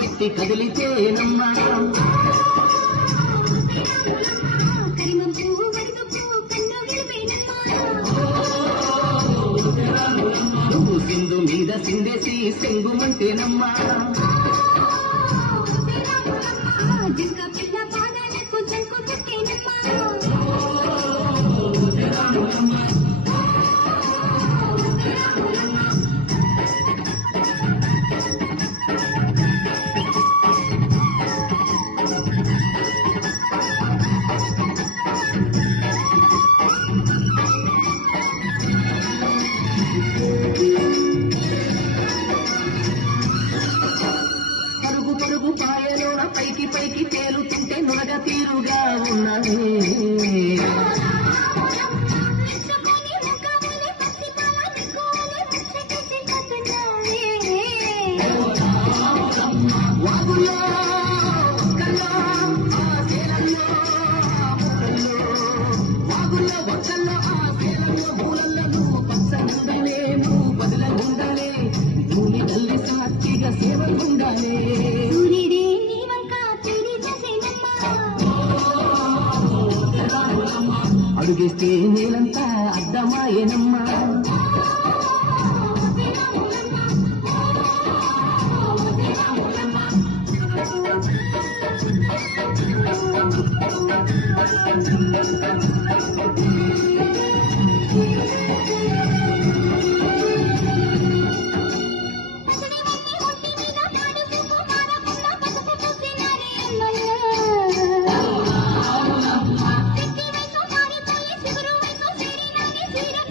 పెట్టి కదిలితేనమ్మా నువ్వు సింధు మీద సిందేసి సెంగుమంటేనమ్మా పైకి పైకి తేలుతుంటే నురగ తీరుగా ఉన్నది వాగులో ఒక్కల్లో ఆ సేలల్లో మూలల్లో నువ్వు పచ్చగుండాలే నువ్వు బదులగుండాలే భూమి తల్లి సాక్షిగా సేవకుండాలే అడుగేస్తే నేలంతా అద్దమాయనం